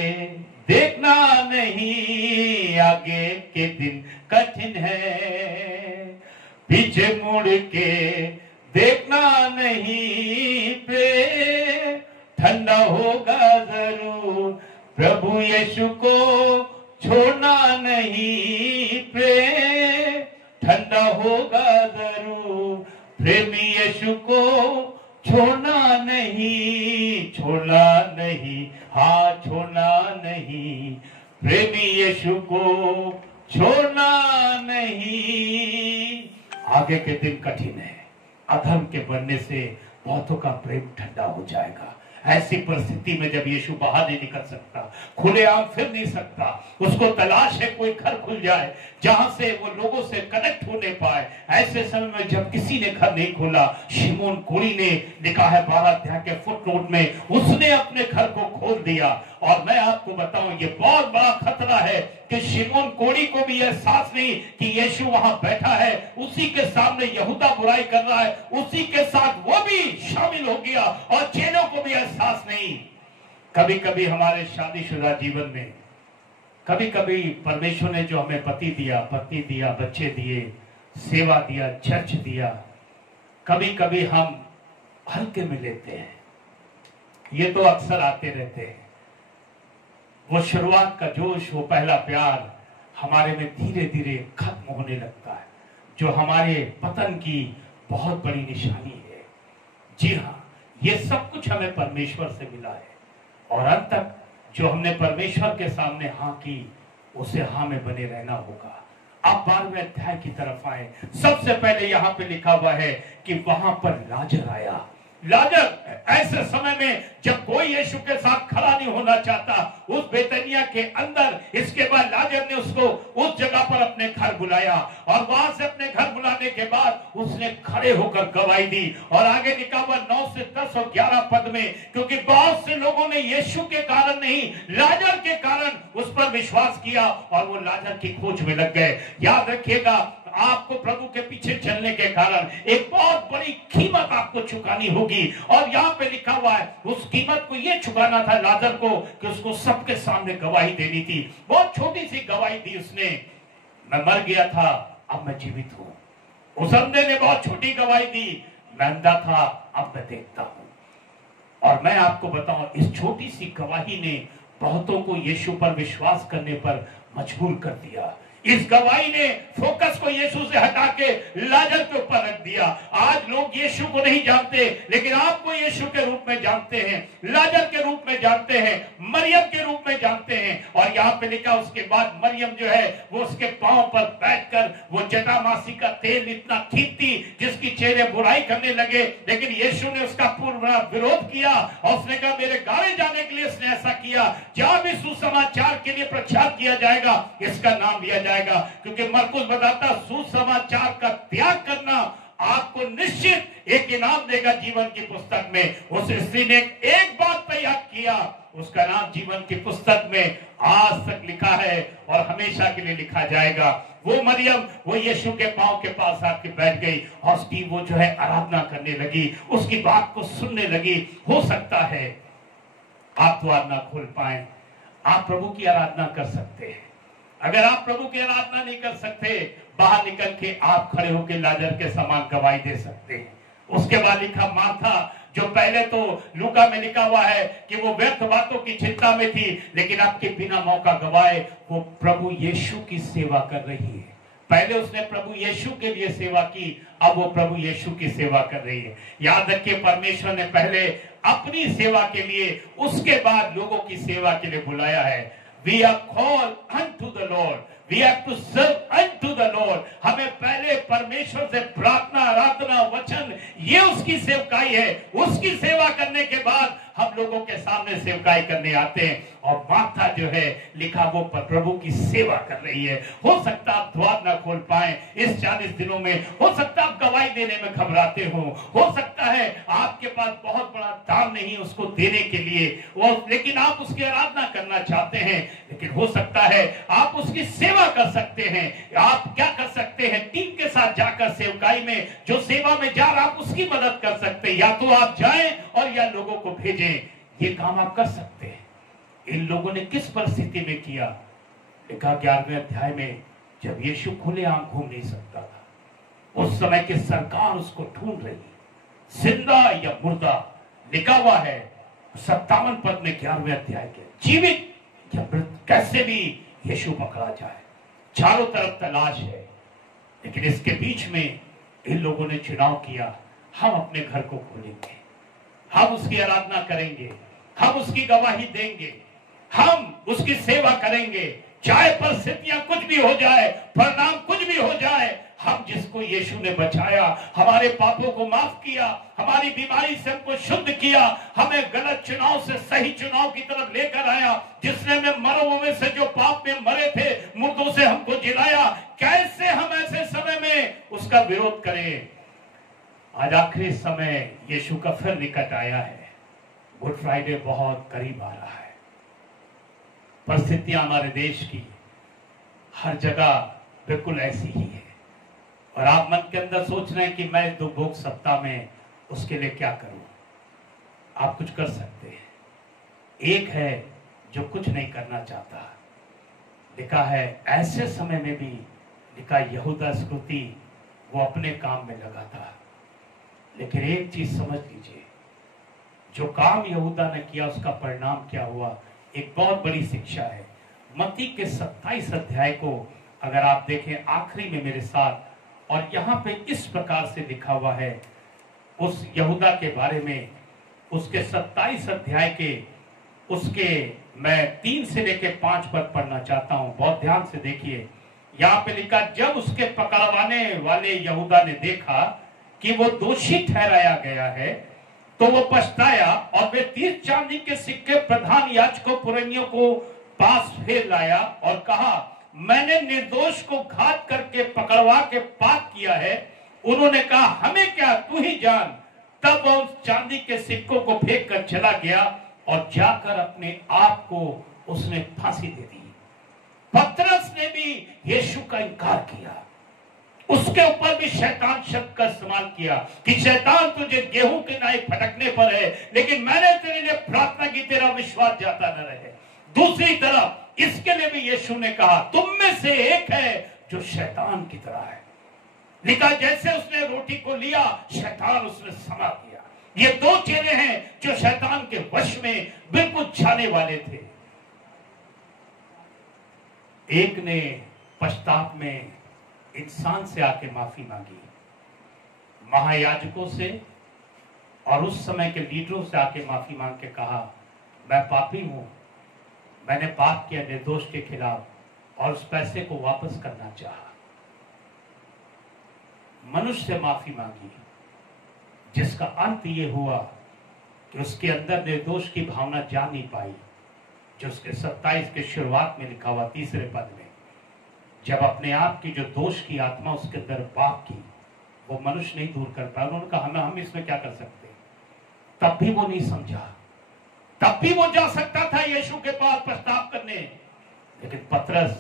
देखना नहीं। आगे के दिन कठिन है, पीछे मुड़ के देखना नहीं। पे ठंडा होगा जरूर, प्रभु यीशु को छोड़ना नहीं। प्रेम ठंडा होगा जरूर, प्रेमी यीशु को छोड़ना नहीं, छोड़ना नहीं, हाँ छोड़ना नहीं। प्रेमी यीशु को छोड़ना नहीं। आगे के दिन कठिन है, अधर्म के बढ़ने से बहुतों का प्रेम ठंडा हो जाएगा। ऐसी परिस्थिति में जब यीशु बाहर नहीं निकल सकता, खुलेआम फिर नहीं सकता, उसको तलाश है कोई घर खुल जाए जहां से वो लोगों से कनेक्ट होने पाए। ऐसे समय में जब किसी ने घर नहीं खोला, शिमोन कोड़ी ने, लिखा है 12 अध्याय के फुटनोट में, उसने अपने घर को खोल दिया। और मैं आपको बताऊं, ये बहुत बड़ा खतरा है कि शिमोन कोड़ी को भी एहसास नहीं कि यीशु वहां बैठा है, उसी के सामने यहूदा बुराई कर रहा है, उसी के साथ वो भी शामिल हो गया और चेलों को भी एहसास नहीं। कभी कभी हमारे शादीशुदा जीवन में, कभी कभी परमेश्वर ने जो हमें पति दिया, पत्नी दिया, बच्चे दिए, सेवा दिया, चर्च दिया, कभी कभी हम हल्के में लेते हैं। ये तो अक्सर आते रहते हैं। वो शुरुआत का जोश, वो पहला प्यार हमारे में धीरे धीरे खत्म होने लगता है, जो हमारे पतन की बहुत बड़ी निशानी है। जी हाँ, ये सब कुछ हमें परमेश्वर से मिला है और अंत तक जो हमने परमेश्वर के सामने हाँ की उसे हाँ में बने रहना होगा। आप 12वें अध्याय की तरफ आए। सबसे पहले यहाँ पे लिखा हुआ है कि वहां पर लाजर आया। लाजर ऐसे समय में जब कोई यीशु के साथ खड़ा नहीं होना चाहता, उस बेतनिया के अंदर, इसके बाद लाजर ने उसको उस जगह पर अपने घर बुलाया और वहां से अपने घर बुलाने के बाद उसने खड़े होकर गवाही दी। और आगे लिखा हुआ 9 से 10 और 11 पद में, क्योंकि बहुत से लोगों ने यीशु के कारण नहीं, लाजर के कारण उस पर विश्वास किया और वो लाजर की खोज में लग गए। याद रखिएगा, आपको प्रभु के पीछे चलने के कारण एक बहुत बड़ी कीमत आपको चुकानी होगी। और यहाँ पे लिखा हुआ है उस कीमत को ये चुकाना था लाजर को कि उसको सबके सामने गवाही देनी थी। बहुत छोटी सी गवाही दी उसने, मैं मर गया था अब मैं जीवित हूं। उस अंधे ने बहुत छोटी गवाही दी, मैं अंधा था अब मैं देखता हूं। और मैं आपको बताऊं, इस छोटी सी गवाही ने बहुतों को यीशु पर विश्वास करने पर मजबूर कर दिया। इस गवाही ने फोकस को यीशु से हटा के लाजर के ऊपर रख दिया। आज लोग यीशु को नहीं जानते, लेकिन आपको यीशु के रूप में जानते हैं, लाजर के रूप में जानते हैं, मरियम के रूप में जानते हैं। और यहाँ पे लिखा, उसके बाद मरियम जो है वो उसके पांव पर बैठकर वो जटामासी का तेल इतना खींचती जिसकी चेहरे बुराई करने लगे, लेकिन यीशु ने उसका पूर्ण विरोध किया और उसने कहा मेरे गाड़े जाने के लिए इसने ऐसा किया। जहां भी सुसमाचार के लिए प्रचार किया जाएगा इसका नाम लिया जाएगा, क्योंकि मरकुस बताता सुसमाचार का त्याग करना आपको निश्चित एक इनाम देगा जीवन की पुस्तक में। उस स्त्री ने एक बात तैयार किया, उसका नाम जीवन की पुस्तक में आज तक लिखा है और हमेशा के लिए लिखा जाएगा। वो मरियम वो यीशु के पांव के पास आके बैठ गई और उसकी वो जो है आराधना करने लगी, उसकी बात को सुनने लगी। हो सकता है आप द्वार ना खोल पाए, आप प्रभु की आराधना कर सकते हैं। अगर आप प्रभु की आराधना नहीं कर सकते, बाहर निकल के आप खड़े होकर लाजर के समान गवाही दे सकते हैं। उसके बाद लिखा मार्था, जो पहले तो लूका में लिखा हुआ है कि वो व्यर्थ बातों की चिंता में थी, लेकिन अब के बिना मौका गवाए वो प्रभु यीशु की सेवा कर रही है। पहले उसने प्रभु यीशु के लिए सेवा की, अब वो प्रभु यीशु की सेवा कर रही है। याद रखिए, परमेश्वर ने पहले अपनी सेवा के लिए, उसके बाद लोगों की सेवा के लिए बुलाया है। We are called unto the Lord. We have to serve unto the Lord. हमें पहले परमेश्वर से प्रार्थना, आराधना, वचन, ये उसकी सेवकाई है। उसकी सेवा करने के बाद हम लोगों के सामने सेवकाई करने आते हैं। और माता जो है लिखा वो प्रभु की सेवा कर रही है। हो सकता आप द्वार ना खोल पाए इस 40 दिनों में, हो सकता आप गवाही देने में घबराते हो सकता है आपके पास बहुत बड़ा दाम नहीं उसको देने के लिए, लेकिन आप उसकी आराधना करना चाहते हैं। लेकिन हो सकता है आप उसकी सेवा कर सकते हैं। आप क्या कर सकते हैं, टीम के साथ जाकर सेवकाई में जो सेवा में जा रहा आप उसकी मदद कर सकते हैं। या तो आप जाएं और या लोगों को भेजें, ये काम आप कर सकते हैं। इन लोगों ने किस परिस्थिति में किया, लिखा 11वें अध्याय में, जब यीशु खुलेआम घूम नहीं सकता था, उस समय की सरकार उसको ढूंढ रही, जिंदा या मुर्दा। लिखा हुआ है 57 पद में 11वें अध्याय के, जीवित या मृत, कैसे भी यीशु पकड़ा जाए। चारों तरफ तलाश है, लेकिन इसके बीच में इन लोगों ने चुनाव किया, हम अपने घर को खोलेंगे, हम उसकी आराधना करेंगे, हम उसकी गवाही देंगे, हम उसकी सेवा करेंगे, चाहे परिस्थितियां कुछ भी हो जाए, परिणाम कुछ भी हो जाए। हम जिसको यीशु ने बचाया, हमारे पापों को माफ किया, हमारी बीमारी से हमको शुद्ध किया, हमें गलत चुनाव से सही चुनाव की तरफ लेकर आया, जिसने में मरों में से जो पाप में मरे थे, मुर्दों से हमको जिलाया, कैसे हम ऐसे समय में उसका विरोध करें। आज आखिरी समय यीशु का फिर निकट आया है। गुड फ्राइडे बहुत करीब आ रहा है। परिस्थितियां हमारे देश की हर जगह बिल्कुल ऐसी ही है, और आप मन के अंदर सोच रहे हैं कि मैं तो भोग सप्ताह में उसके लिए क्या करूं। आप कुछ कर सकते हैं। एक है जो कुछ नहीं करना चाहता। लिखा है ऐसे समय में भी, लिखा यहूदा स्कृति वो अपने काम में लगा था। लेकिन एक चीज समझ लीजिए, जो काम यहूदा ने किया उसका परिणाम क्या हुआ, एक बहुत बड़ी शिक्षा है। मत्ती के 27 अध्याय को अगर आप देखें, आखिरी में मेरे साथ और यहाँ पे इस प्रकार से लिखा हुआ है उस यहूदा के बारे में, उसके 27 अध्याय के उसके मैं 3 से लेके 5 पद पढ़ना चाहता हूं, बहुत ध्यान से देखिए। यहाँ पे लिखा, जब उसके पकड़वाने वाले यहूदा ने देखा कि वो दोषी ठहराया गया है तो वो पछताया और वे 30 चांदी के सिक्के प्रधान याजकों पुरनियों को पास फेर लाया और कहा, मैंने निर्दोष को घात करके पकड़वा के पाप किया है। उन्होंने कहा, हमें क्या, तू ही जान। तब वो उस चांदी के सिक्कों को फेंक कर चला गया और जाकर अपने आप को उसने फांसी दे दी। पतरस ने भी यीशु का इनकार किया, उसके ऊपर भी शैतान शब्द का इस्तेमाल किया कि शैतान तुझे गेहूं के नाई फटकने पर है, लेकिन मैंने तेरे लिए प्रार्थना की तेरा विश्वास जाता न रहे। दूसरी तरफ इसके लिए भी यीशु ने कहा, तुम में से एक है जो शैतान की तरह है। लिखा, जैसे उसने रोटी को लिया शैतान उसमें समा गया। ये 2 चेले हैं जो शैतान के वश में बिल्कुल जाने वाले थे। एक ने पश्चाताप में इंसान से आके माफी मांगी, महायाजकों से और उस समय के लीडरों से आके माफी मांग के कहा, मैं पापी हूं, मैंने पाप किया निर्दोष के खिलाफ और उस पैसे को वापस करना चाहा। मनुष्य से माफी मांगी, जिसका अंत ये हुआ कि उसके अंदर निर्दोष की भावना जा नहीं पाई, जो उसके 27 के शुरुआत में लिखा हुआ 3 पद में, जब अपने आप की जो दोष की आत्मा उसके अंदर पाप की, वो मनुष्य नहीं दूर कर पाया। उन्होंने कहा, हम इसमें क्या कर सकते। तब भी वो नहीं समझा, तब भी वो जा सकता था यीशु के पास पश्चाताप करने, लेकिन पतरस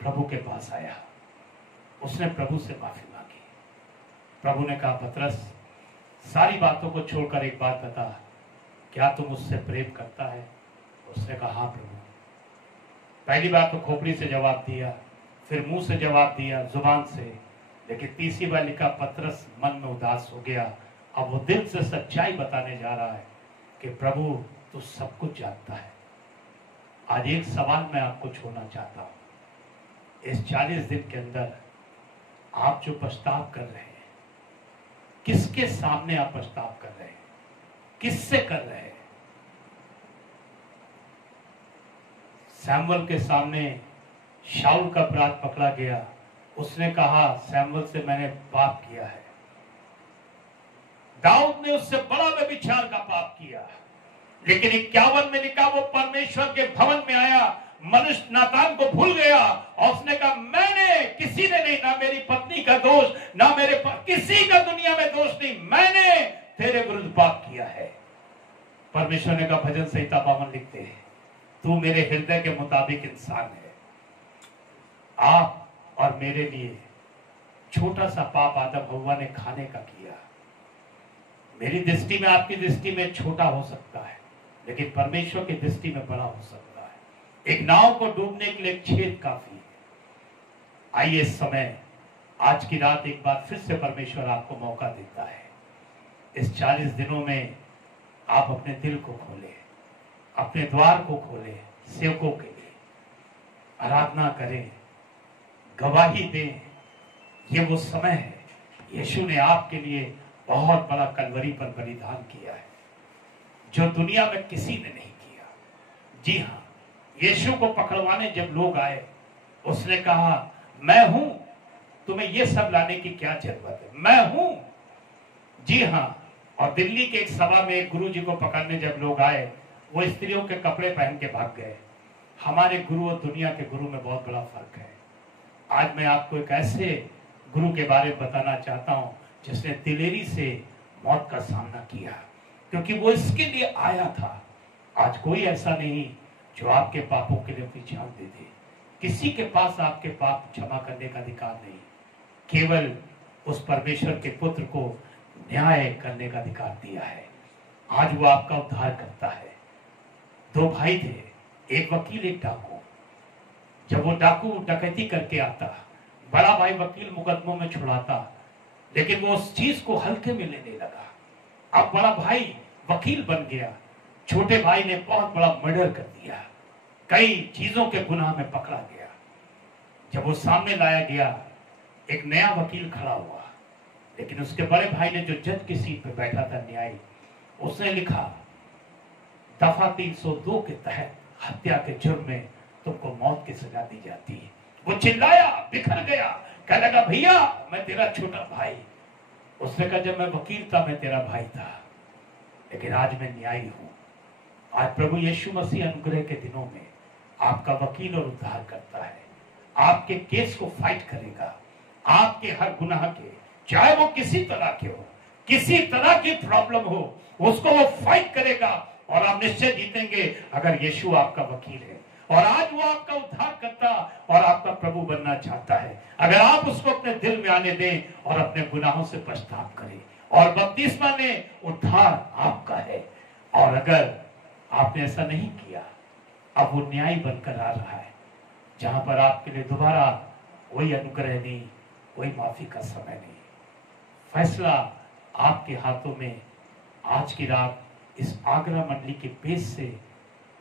प्रभु के पास आया, उसने प्रभु से माफी मांगी। प्रभु ने कहा, पतरस सारी बातों को छोड़कर एक बात बता, क्या तुम उससे प्रेम करता है? उसने कहा, हाँ प्रभु। पहली बात तो खोपड़ी से जवाब दिया, फिर मुंह से जवाब दिया, जुबान से, लेकिन तीसरी बार लिखा, पतरस मन में उदास हो गया। अब वो दिल से सच्चाई बताने जा रहा है कि प्रभु तू सब कुछ जानता है। आज एक सवाल मैं आपको छोड़ना चाहता हूं, इस 40 दिन के अंदर आप जो पछतावा कर रहे हैं, किसके सामने आप पछतावा कर रहे हैं, किससे कर रहे हैं? सैमुअल के सामने शाऊल का अपराध पकड़ा गया, उसने कहा, सैमुअल से मैंने पाप किया है। दाऊद ने उससे बड़ा व्यभिचार का पाप किया, लेकिन 51 में लिखा, वो परमेश्वर के भवन में आया, मनुष्य नातान को भूल गया और उसने कहा, मैंने, किसी ने नहीं, ना मेरी पत्नी का दोष, ना मेरे किसी का दुनिया में दोष नहीं, मैंने तेरे विरुद्ध पाप किया है। परमेश्वर ने कहा, भजन संहिता 52 लिखते हैं, तू मेरे हृदय के मुताबिक इंसान है। आप और मेरे लिए छोटा सा पाप आदम हव्वा ने खाने का किया। मेरी दृष्टि में, आपकी दृष्टि में छोटा हो सकता है, लेकिन परमेश्वर की दृष्टि में बड़ा हो सकता है। एक नाव को डूबने के लिए एक छेद काफी है। आइए इस समय, आज की रात एक बार फिर से परमेश्वर आपको मौका देता है। इस 40 दिनों में आप अपने दिल को खोलें, अपने द्वार को खोलें, सेवकों के लिए आराधना करें, गवाही दें। ये वो समय है, यीशु ने आपके लिए बहुत बड़ा कलवरी पर बलिदान किया है, जो दुनिया में किसी ने नहीं किया। जी हाँ, यीशु को पकड़वाने जब लोग आए, उसने कहा, मैं हूं, तुम्हें ये सब लाने की क्या जरूरत है, मैं हूं। जी हाँ, और दिल्ली के एक सभा में एक गुरु जी को पकड़ने जब लोग आए, वो स्त्रियों के कपड़े पहन के भाग गए। हमारे गुरु और दुनिया के गुरु में बहुत बड़ा फर्क है। आज मैं आपको एक ऐसे गुरु के बारे में बताना चाहता हूं, जिसने दिलेरी से मौत का सामना किया, क्योंकि वो इसके लिए आया था। आज कोई ऐसा नहीं जो आपके पापों के लिए अपनी जान दे दे। किसी के पास आपके पाप क्षमा करने का अधिकार नहीं, केवल उस परमेश्वर के पुत्र को न्याय करने का अधिकार दिया है। आज वो आपका उद्धार करता है। 2 भाई थे, एक वकील एक डाकू। जब वो डाकू डकैती करके आता, बड़ा भाई वकील मुकदमों में छुड़ाता, लेकिन वो उस चीज को हल्के में लेने लगा। अब बड़ा भाई वकील बन गया, छोटे भाई ने बहुत बड़ा मर्डर कर दिया, कई चीजों के गुनाह में पकड़ा गया। जब वो सामने लाया गया एक नया वकील खड़ा हुआ, लेकिन उसके बड़े भाई ने, जो जज की सीट पे बैठा था न्यायी, उसने लिखा दफा 302 के तहत हत्या के जुर्म में तुमको मौत की सजा दी जाती है। वो चिल्लाया, बिखर गया, कहने लगा भैया मैं तेरा छोटा भाई। उसने कहा जब मैं वकील था मैं तेरा भाई था, लेकिन आज मैं न्यायी हूं। आज प्रभु यीशु मसीह अनुग्रह के दिनों में आपका वकील और उद्धार करता है, आपके केस को फाइट करेगा, आपके हर गुनाह के, चाहे वो किसी तरह के हो, किसी तरह की प्रॉब्लम हो, उसको वो फाइट करेगा और आप निश्चय जीतेंगे अगर यीशु आपका वकील है। और आज वो आपका उद्धार करता और आपका प्रभु बनना चाहता है, अगर आप उसको अपने दिल में आने दें और अपने गुनाहों से पछतावा करें। और बपतिस्मा ने उद्धार आपका है। और अगर आपने ऐसा नहीं किया, अब वो न्याय बनकर आ रहा है, जहां पर आपके लिए दोबारा कोई अनुग्रह नहीं, कोई माफी का समय नहीं। फैसला आपके हाथों में आज की रात इस आगरा मंडली के पेज से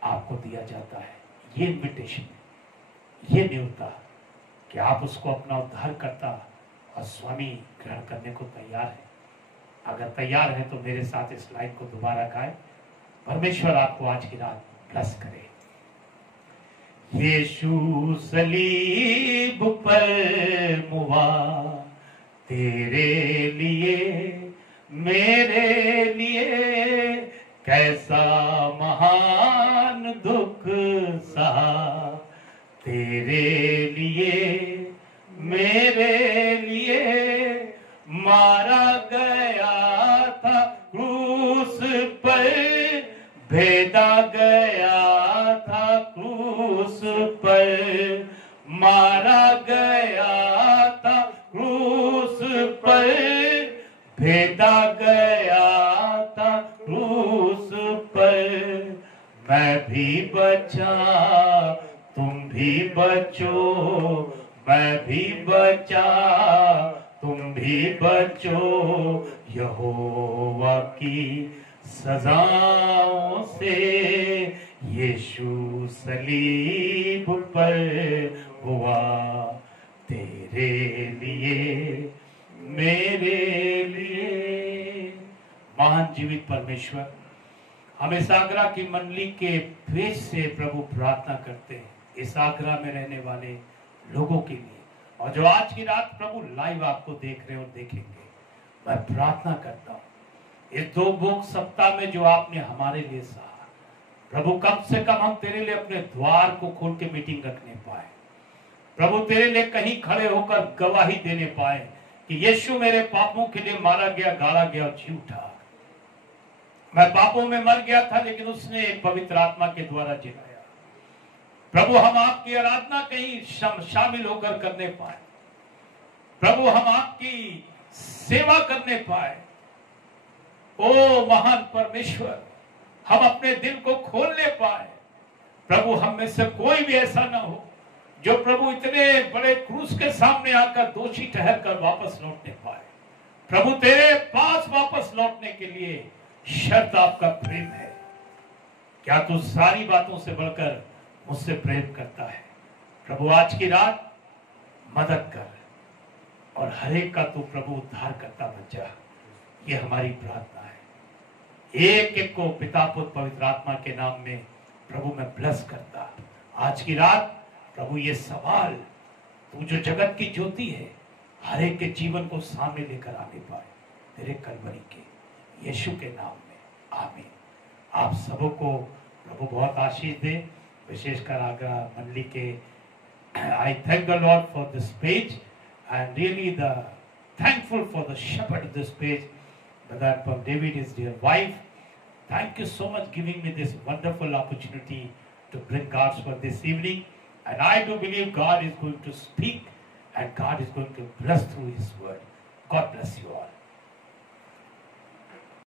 आपको दिया जाता है। ये इन्विटेशन, ये न्योता कि आप उसको अपना उद्धार करता और स्वामी ग्रहण करने को तैयार है। अगर तैयार है तो मेरे साथ इस लाइन को दोबारा गाए। परमेश्वर आपको आज की रात ब्लेस करे। यीशु सलीब पर मुआ तेरे लिए, मेरे लिए, कैसा महान दुख सहा। तेरे लिए, मेरे लिए, मारा गया था क्रूस पर, भेदा गया था क्रूस पर, मारा गया था क्रूस पर, भेदा गया था क्रूस पर। मैं भी बचा तुम भी बचो, मैं भी बचा तुम भी बचो, यहोवा की सजाओं से। यीशु सलीब पर हुआ तेरे लिए, मेरे लिए। महान जीवित परमेश्वर, हम इस आगरा की मंडली के पेज से प्रभु प्रार्थना करते हैं, इस आगरा में रहने वाले लोगों के लिए, और जो आज की रात प्रभु लाइव आपको देख रहे और देखेंगे। मैं प्रार्थना करता हूँ इस 2 भोग सप्ताह में जो आपने हमारे लिए सहा, प्रभु कम से कम हम तेरे लिए अपने द्वार को खोल के मीटिंग रखने पाए। प्रभु तेरे लिए कहीं खड़े होकर गवाही देने पाए कि यीशु मेरे पापों के लिए मारा गया, गाड़ा गया और जी उठा। मैं पापों में मर गया था, लेकिन उसने पवित्र आत्मा के द्वारा जिलाया। प्रभु हम आपकी आराधना कहीं शामिल होकर करने पाए। प्रभु हम आपकी सेवा करने पाए। ओ महान परमेश्वर, हम अपने दिल को खोलने पाए। प्रभु हम में से कोई भी ऐसा ना हो जो प्रभु इतने बड़े क्रूस के सामने आकर दोषी ठहर कर वापस लौटने पाए। प्रभु तेरे पास वापस लौटने के लिए शर्त आपका प्रेम है। क्या तू सारी बातों से बढ़कर मुझसे प्रेम करता है? प्रभु आज की रात मदद कर और हर एक का तू प्रभु उद्धार करता बन जा। ये हमारी प्रार्थना है। एक एक को पिता पुत्र पवित्र आत्मा के नाम में प्रभु मैं ब्लेस करता। आज की रात प्रभु ये सवाल तू जो जगत की ज्योति है, हर एक के जीवन को सामने लेकर आने पाए तेरे कलवरी के यीशु के नाम में, आमीन। आप सबों को प्रभु बहुत आशीष दे, विशेषकर आगरा मंडली के। I thank the Lord for this page and really thankful for the shepherd of this page, Brother Anupam David, his dear wife. Thank you so much giving me this wonderful opportunity to bring God's word this evening. And I do believe God is going to speak and God is going to bless through his word. God bless you all.